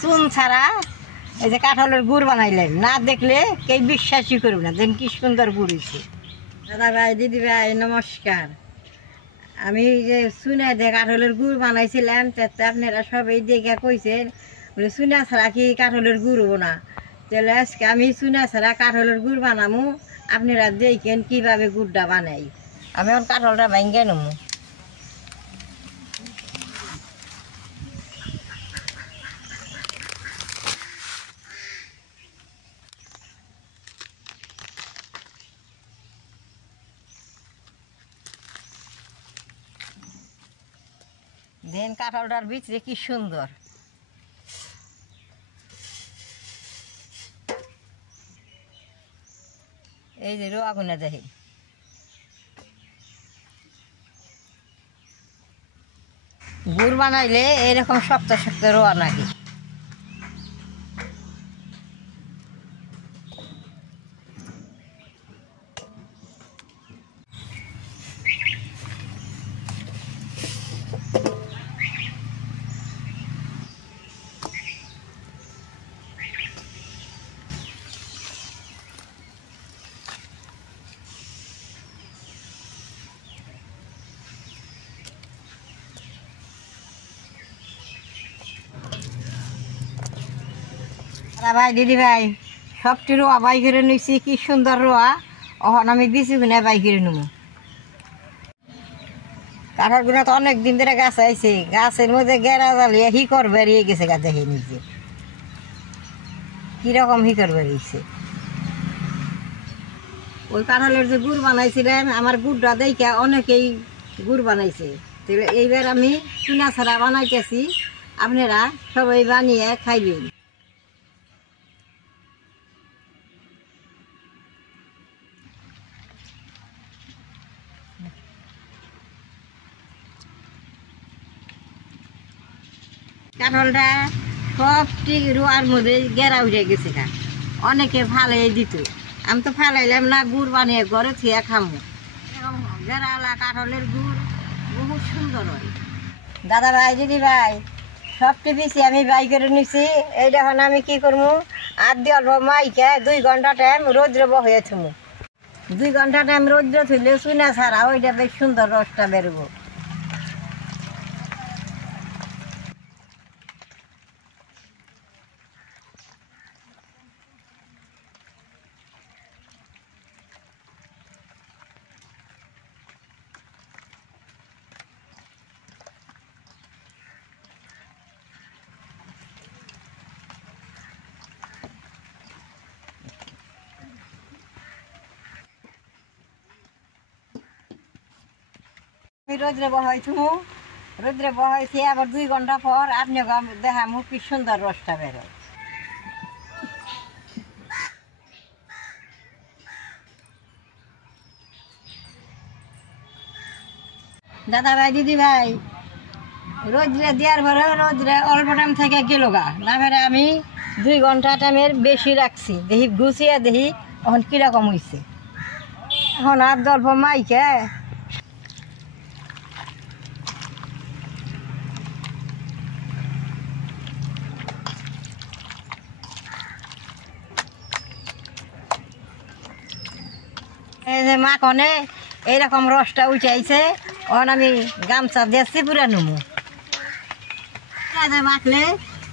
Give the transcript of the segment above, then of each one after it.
চুন ছাড়া এই যে কাঁঠালের গুড় বানাইলেন, না দেখলে কেউ বিশ্বাসই করবে না। দেন কি সুন্দর গুড় হয়েছে। দাদা ভাই, দিদি ভাই, নমস্কার। আমি যে চুনা দিয়ে কাঁঠালের গুড় বানাইছিলাম, তাতে আপনারা সবাই দেখে কইছেন বলে চুনা ছাড়া কি কাঁঠালের গুড় হবো না। তাহলে আজকে আমি চুনা ছাড়া কাঁঠালের গুড় বানামু, আপনারা দেখেন কীভাবে গুড়টা বানাই। আমি এখন কাঁঠালটা ভাঙ্গে নেবো। দেন কাঁঠালটার ভিতরে কি সুন্দর। এই যে রোয়া গুনা দেখেন। গুড় বানাইলে এরকম শক্ত শক্ত রোয়া নাকি। ভাই, দিদি ভাই, সবটি রোয়া বাই করে নিচ্ছি, কি সুন্দর রোয়া। এখন আমি বিচি গুনা বাই করে নেবো। কাঁঠাল গুনা তো অনেক দিন ধরে গাছ আইছে, গাছের মধ্যে গেরা জ্বালিয়ে হিকর বেরিয়ে গেছে। গা দেখে নিচে কিরকম হিকর বেরিয়েছে। ওই কাঁঠালের যে গুড় বানাইছিলেন, আমার গুড়টা দেখে অনেকেই গুড় বানাইছে। তাহলে এইবার আমি চুনা ছাড়া বানাইতেছি, আপনারা সবাই বানিয়ে খাইবেন। কাঁঠালটা সবটি রোয়ার মধ্যে গেরা উঠে গেছে। অনেকে ফালাই দিত, আমি তো ফালাইলাম না, গুড় বানিয়ে ঘরে থিয়া খামো। গেরালা কাঁঠালের গুড় বহুত সুন্দর হয়। দাদা ভাই, দিদি ভাই, সবটি বেশি আমি বাই করে নিছি। এই দেখুন আমি কি করবো, আর দিয়ে অল্প মাইকে 2 ঘন্টা টাইম রোদ্রে বহে থুমু। 2 ঘন্টা টাইম রোদ্রে থুলে চুনা ছাড়া ওইটা বেশ সুন্দর রসটা বেরোবো। রোদ্রে বহাইছু, রোদ্রে বহাইছি, আবার 2 ঘন্টা পর আপনি দেখামু কি সুন্দর রসটা বেরোয়। দাদা ভাই, দিদি ভাই, রোদ্রে দেওয়ার পরে রোদ্রে অল্প টাইম থেকে গেল গা না, ফেরে আমি 2 ঘন্টা টাইমের বেশি রাখছি। দেখি গুছিয়ে দেখি এখন কিরকম হয়েছে। এখন আর অল্প মাইকে এই যে মাখনে এইরকম রসটা উঠাইছে। এখন আমি গামছা দিয়েছি পুরা নেবো। মাখলে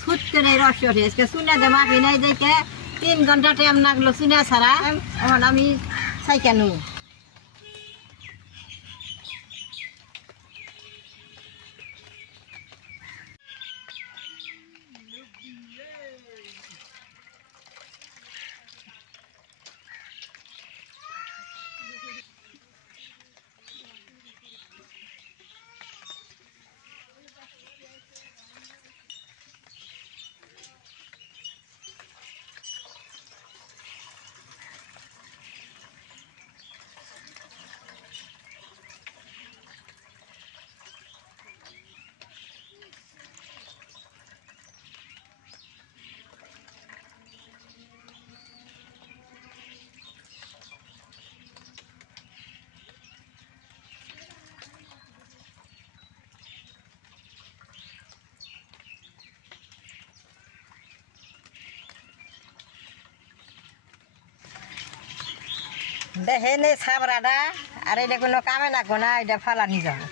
ছুট করে রস উঠে। চুনা দিয়ে মাখি নাই দেখে 3 ঘন্টা টাইম লাগলো চুনা ছাড়া। এখন আমি চাইকা নেবো। দেখেন এই ছাবড়াটা, আর এটা কোনো কামে লাগবো না, এটা ফালানি যাবো।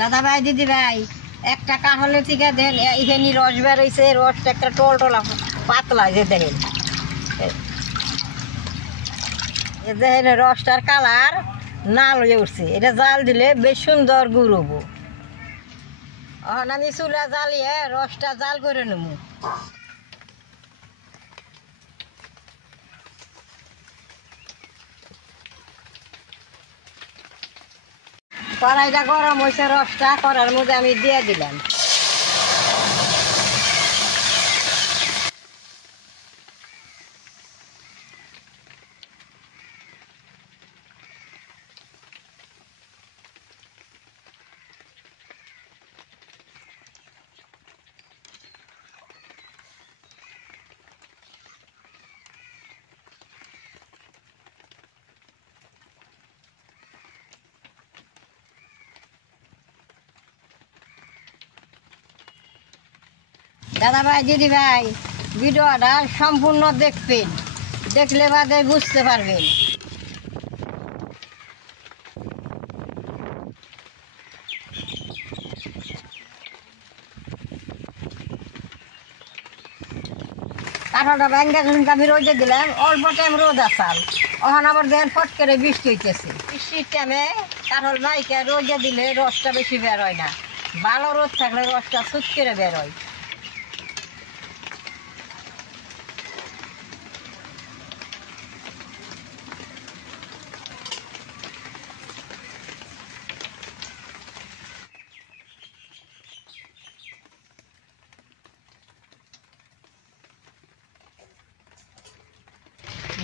দাদা ভাই, দিদি ভাই, একটা কাঁঠালের থেকে দেন এখানে রস বেরোইছে, রসটা একটা টল টলা পাতলা, যে দেখেন দেখেন রসটার কালার নাল হয়ে উঠছে। এটা জাল দিলে বেশ সুন্দর গুড় হবো। এখন আমি চুলা জ্বালিয়ে রসটা জাল করে নেব। কড়াইটা গরম হয়েছে, রসটা কড়ার মধ্যে আমি দিয়ে দিলাম। দাদা ভাই, দিদি ভাই, ভিডিওটা সম্পূর্ণ দেখবেন, দেখলে বাদে বুঝতে পারবেন। কাঁঠালটা ব্যাঙ্গা আমি রোদে দিলাম, অল্প টাইম রোদ আসাল, ওখানে আবার দেখেন ফট করে বৃষ্টি হইতেছে। বৃষ্টির টাইমে কাঁঠাল মাইকে রোদে দিলে রসটা বেশি বের হয় না, ভালো রোদ থাকলে রসটা সুট করে বের হয়।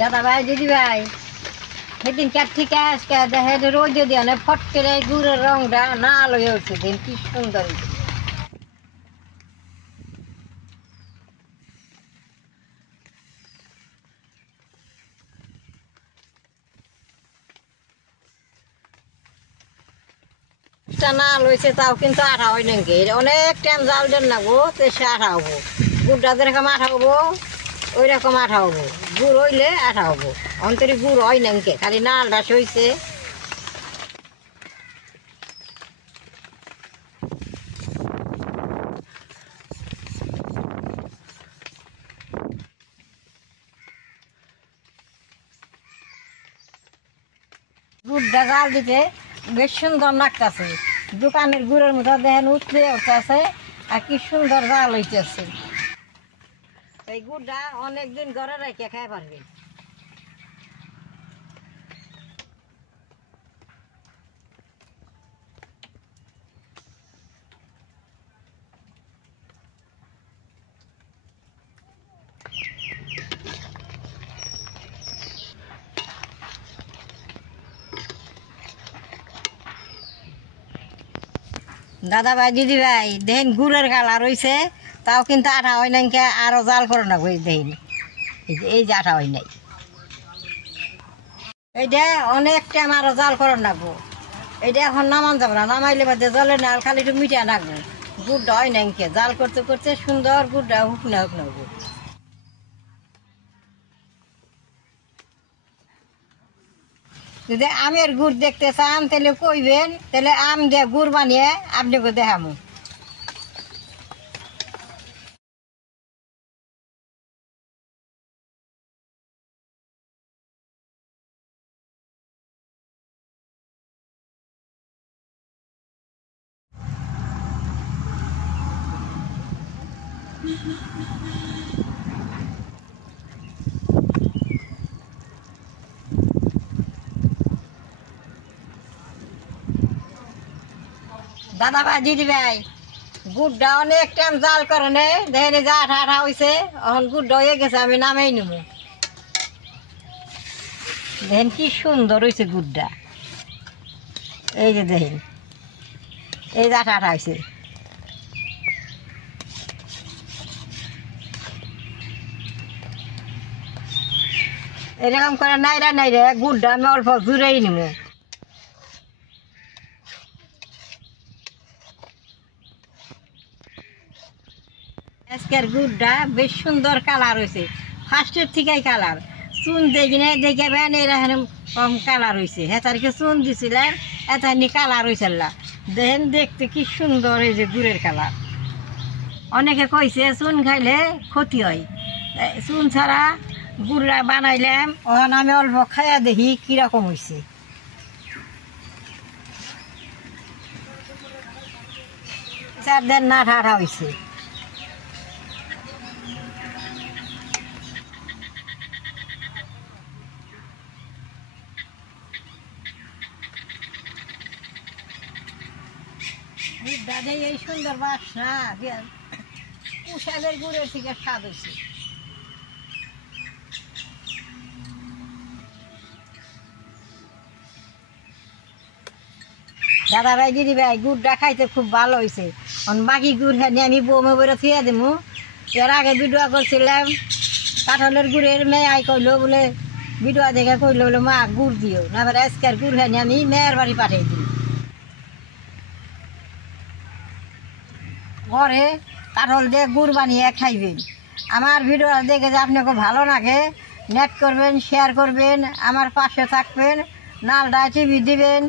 দাদা ভাই, দিদি ভাই, সেদিন কার থেকে আজকে দেখে রোদে দিয়ে না ফট করে গুড়ের রংটা নাল হয়ে উঠছে, দিন কি সুন্দর হয়েছে। নাল হয়েছে, তাও কিন্তু আঠা হয় নাকি, অনেক টাইম জাল দেন না গো, তো সে আঠা হবো। গুড়টা যেরকম আঠা হবো ওই রকম আঠা হবো, গুড় হইলে আঠা হবো। অন্তরে গুড় হয় নাকি, খালি নালটা সইছে। গুড়টা জাল দিতে বেশ সুন্দর লাগতেছে, দোকানের গুড়ের মতো দেখেন উঠলে উঠতেছে, আর কি সুন্দর জাল হইতেছে। এই গুড়টা অনেকদিন ঘরে রেখে খাই পারবে। দাদা ভাই, দিদি ভাই, দেখেন গুড়ের কালার হয়েছে, তাও কিন্তু আঠা হয় নাই, আরো জাল করে না দেখেন, এই যে আঠা হয় নাই, এইটা অনেক টাইম আরো জাল করে নাকবো। এইটা এখন নামান যাবো না, নামাইলে বাদে জলে না, খালি একটু মিঠা নাকবো। গুড়টা হয় নাই, জাল করতে করতে সুন্দর গুড়টা হুকনা হুকনা হবো। যদি আমের গুড় দেখতে চান তাহলে কইবেন, তাহলে আম দিয়ে গুড় বানিয়ে আপনাকে দেখাবো। দাদা ভাই, দিদি ভাই, গুড়টা অনেক টাইম জাল করে নেই, দেখেন যে আঠা আঠা হয়েছে, এখন গুড়টা হয়ে গেছে, আমি নামেই নেব। দেখেন কি সুন্দর হয়েছে গুড়টা। এই যে দেখেন, এই যে আটা আটা হয়েছে। এরকম করে নাইরা নাইরে গুড়টা আমি অল্প জুড়েই নিব। আজকের গুড়টা বেশ সুন্দর কালার হয়েছে, ফার্স্টের থেকেই কালার। চুন দেখি না দেখাবেন এরকম কম কালার হয়েছে। হেতারকে চুন দিছিলেন, এতানি কালার হয়েছে। দেখেন দেখতে কি সুন্দর এই যে গুড়ের কালার। অনেকে কইছে চুন খাইলে ক্ষতি হয়, চুন ছাড়া গুড়া বানাইলাম। ওখানে আমি অল্প খাইয়া দেখি কিরকম হয়েছে। চার দিন না ঠাঠা হয়েছে। এই সুন্দর বাসনা পোশাকের গুড়ের থেকে স্বাদ হয়েছে। দাদা ভাই দিদি ভাই গুড়টা খাইতে খুব ভালো হয়েছে। বাকি গুড় হ্যাঁ আমি বমে বলে থুয়ে দেবো। এর আগে ভিডিও করছিলাম কাঁঠালের গুড়ের, মেয়ে আই কইলো বলে ভিডিও দেখে কইলো বলে মা গুড় দিও না। এবার আজকের গুড় হ্যাঁ আমি মেয়ের বাড়ি পাঠিয়ে দিই। ঘরে কাঁঠাল দিয়ে গুড় বানিয়ে খাইবেন। আমার ভিডিও দেখে যে আপনাকে ভালো লাগে, নেট করবেন, শেয়ার করবেন, আমার পাশে থাকবেন, নালটা টিভি দিবেন।